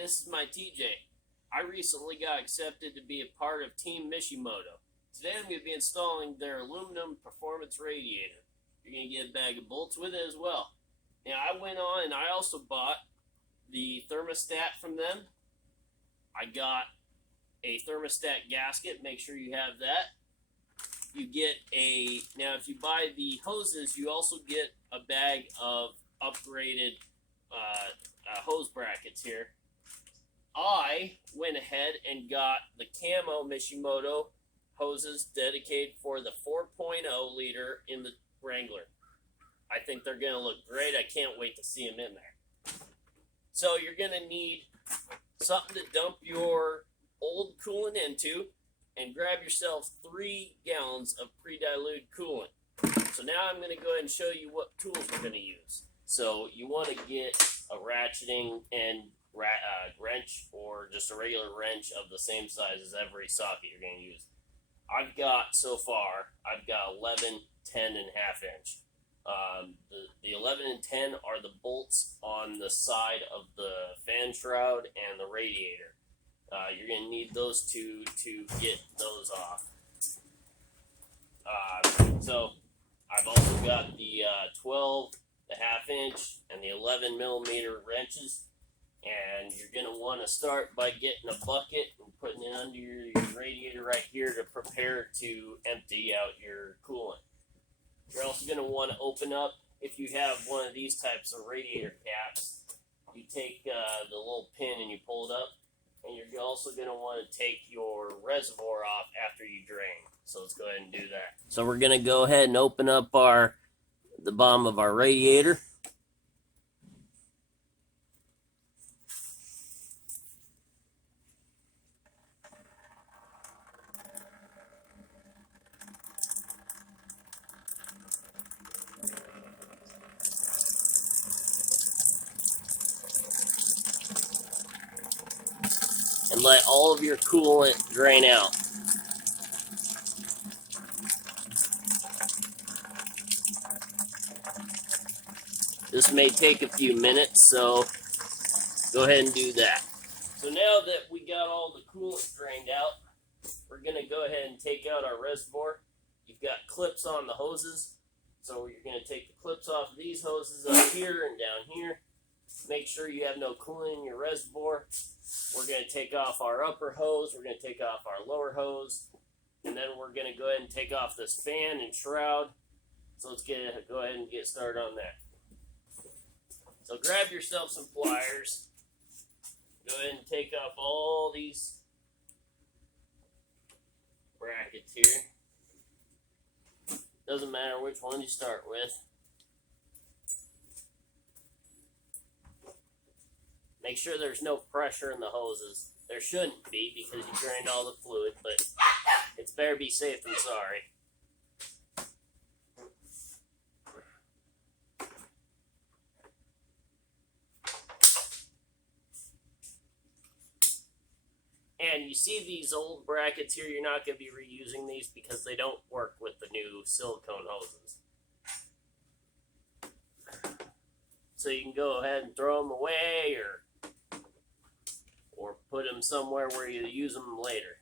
this is my TJ. I recently got accepted to be a part of Team Mishimoto. Today I'm going to be installing their aluminum performance radiator. You're going to get a bag of bolts with it as well. Now I went on and I also bought the thermostat from them. I got a thermostat gasket, make sure you have that. You get now if you buy the hoses, you also get a bag of upgraded hose brackets here. I went ahead and got the camo Mishimoto hoses dedicated for the 4.0 liter in the Wrangler. I think they're going to look great. I can't wait to see them in there. So you're going to need something to dump your old coolant into, and grab yourself 3 gallons of pre-diluted coolant. So now I'm going to go ahead and show you what tools we're going to use. So you want to get a ratcheting and wrench, or just a regular wrench of the same size as every socket you're going to use. I've got 11, 10, and half inch. The 11 and 10 are the bolts on the side of the fan shroud and the radiator. You're going to need those two to get those off. So I've also got the 12, the half inch, and the 11 millimeter wrenches. And you're going to want to start by getting a bucket and putting it under your radiator right here to prepare to empty out your coolant. You're also going to want to open up, if you have one of these types of radiator caps, you take the little pin and you pull it up. And you're also going to want to take your reservoir off after you drain. So let's go ahead and do that. So we're going to go ahead and open up the bottom of our radiator. And let all of your coolant drain out. This may take a few minutes, so go ahead and do that. So now that we got all the coolant drained out, we're going to go ahead and take out our reservoir. You've got clips on the hoses, so you're going to take the clips off of these hoses up here and down here. Make sure you have no coolant in your reservoir. We're going to take off our upper hose, we're going to take off our lower hose, and then we're going to go ahead and take off this fan and shroud. So let's go ahead and get started on that. So grab yourself some pliers. Go ahead and take off all these brackets here. Doesn't matter which one you start with. Make sure there's no pressure in the hoses. There shouldn't be because you drained all the fluid, but it's better be safe than sorry. And you see these old brackets here, you're not going to be reusing these because they don't work with the new silicone hoses. So you can go ahead and throw them away or put them somewhere where you use them later.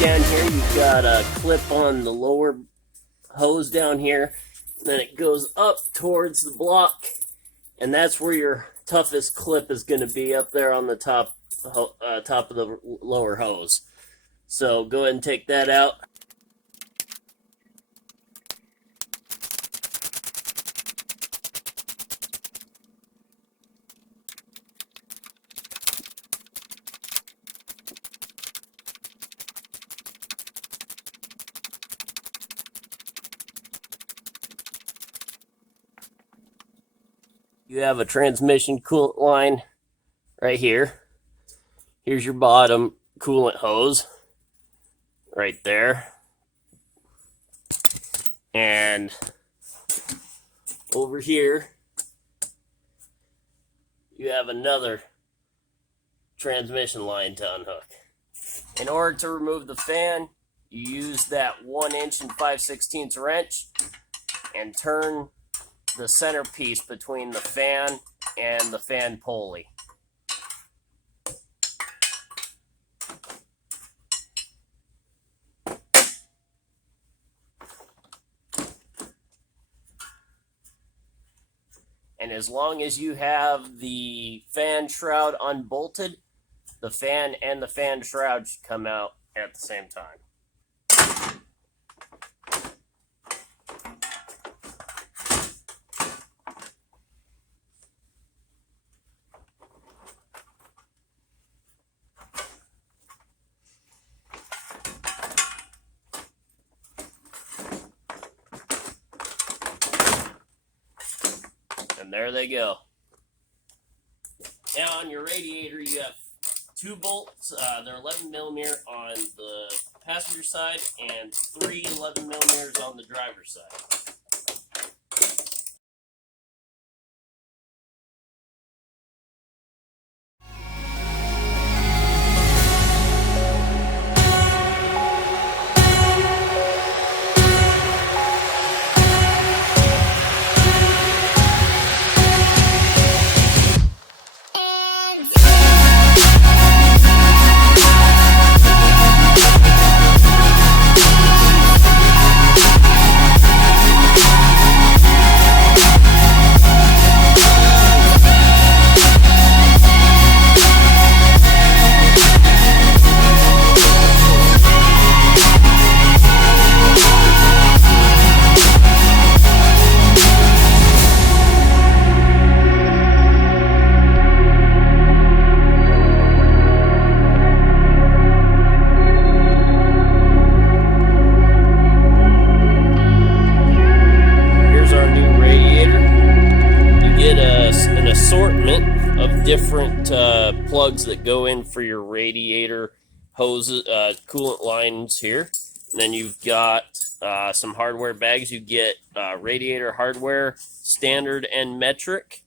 Down here, you've got a clip on the lower hose down here, Then it goes up towards the block, and that's where your toughest clip is going to be, up there on the top of the lower hose. So go ahead and take that out. You have a transmission coolant line right here. Here's your bottom coolant hose right there. And over here, you have another transmission line to unhook. In order to remove the fan, you use that 1" and 5/16 wrench and turn the centerpiece between the fan and the fan pulley. And as long as you have the fan shroud unbolted, the fan and the fan shroud should come out at the same time. And there they go. Now on your radiator, you have 2 bolts. They're 11mm on the passenger side and 3 11mm on the driver's side. Assortment of different plugs that go in for your radiator hoses, coolant lines here. And then you've got some hardware bags. You get radiator hardware, standard and metric,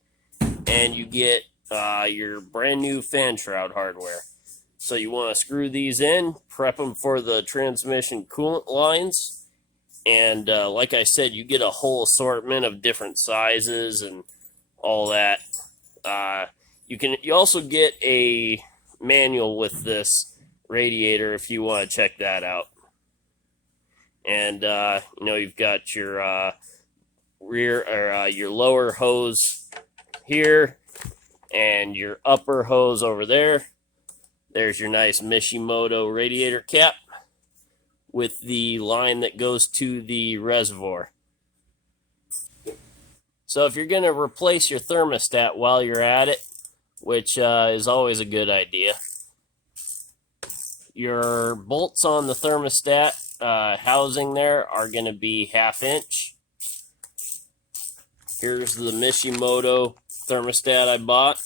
and you get your brand new fan shroud hardware. So you want to screw these in, prep them for the transmission coolant lines, and like I said, you get a whole assortment of different sizes and all that. You also get a manual with this radiator if you want to check that out. And you've got your rear or your lower hose here and your upper hose over there. There's your nice Mishimoto radiator cap with the line that goes to the reservoir. So if you're going to replace your thermostat while you're at it, which is always a good idea, your bolts on the thermostat housing there are going to be 1/2 inch. Here's the Mishimoto thermostat I bought.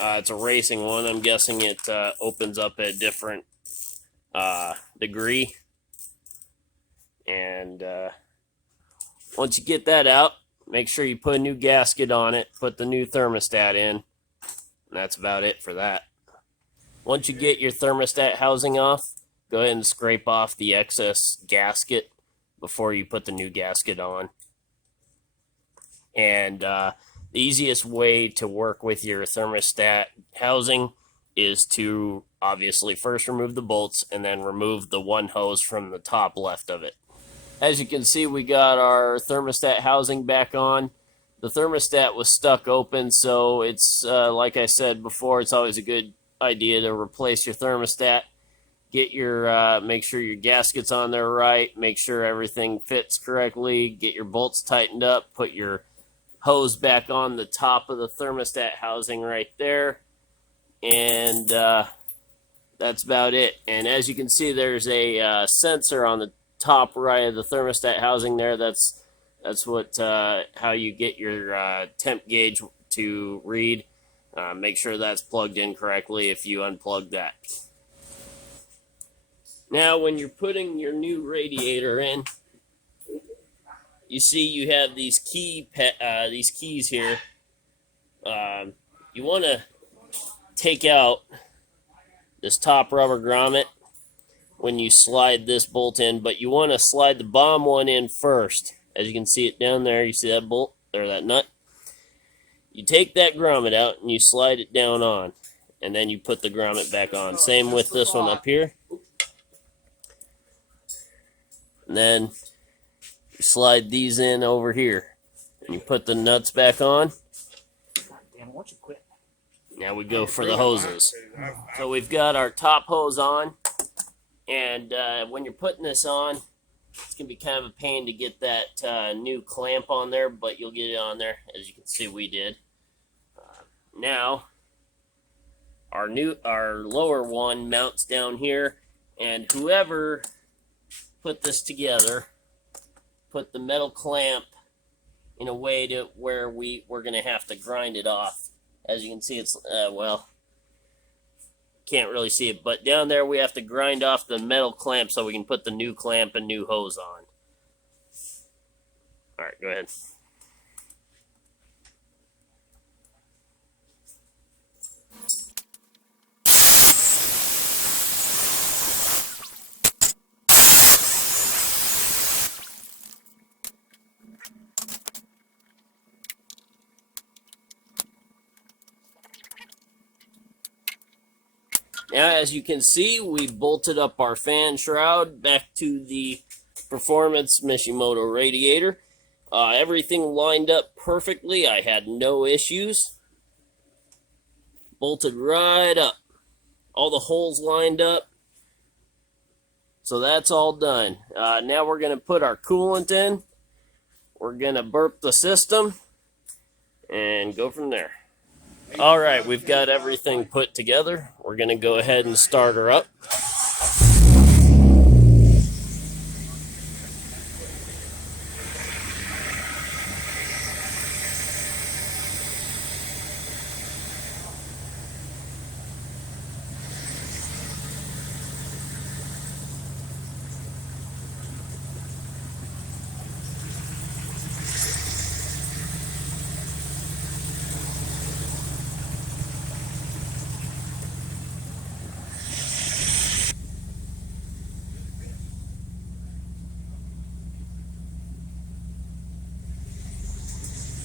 It's a racing one. I'm guessing it opens up at a different degree. And once you get that out, make sure you put a new gasket on it, put the new thermostat in, and that's about it for that. Once you get your thermostat housing off, go ahead and scrape off the excess gasket before you put the new gasket on. And the easiest way to work with your thermostat housing is to obviously first remove the bolts and then remove the one hose from the top left of it. As you can see, we got our thermostat housing back on. The thermostat was stuck open, so it's like I said before, it's always a good idea to replace your thermostat. Get your make sure your gasket's on there right, make sure everything fits correctly, get your bolts tightened up, put your hose back on the top of the thermostat housing right there, and that's about it. And as you can see, there's a sensor on the top right of the thermostat housing there. That's what how you get your temp gauge to read. Make sure that's plugged in correctly if you unplug that. Now, when you're putting your new radiator in, you see you have these keys here. You want to take out this top rubber grommet when you slide this bolt in, but you want to slide the bottom one in first. As you can see it down there, you see that bolt or that nut? You take that grommet out and you slide it down on, and then you put the grommet back on. Same with this one up here. And then you slide these in over here, and you put the nuts back on. Now we go for the hoses. So we've got our top hose on, and when you're putting this on, it's going to be kind of a pain to get that new clamp on there, but you'll get it on there, as you can see we did. Now, our lower one mounts down here, and whoever put this together put the metal clamp in a way to where we're going to have to grind it off. As you can see, it's, well, can't really see it, but down there we have to grind off the metal clamp so we can put the new clamp and new hose on. Alright, go ahead. Now, as you can see, we bolted up our fan shroud back to the Performance Mishimoto radiator. Everything lined up perfectly. I had no issues. Bolted right up. All the holes lined up. So that's all done. Now we're going to put our coolant in. We're going to burp the system and go from there. Alright, we've got everything put together. We're going to go ahead and start her up.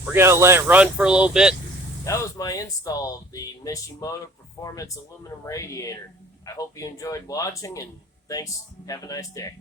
We're going to let it run for a little bit. That was my install of the Mishimoto Performance aluminum radiator. I hope you enjoyed watching, and thanks. Have a nice day.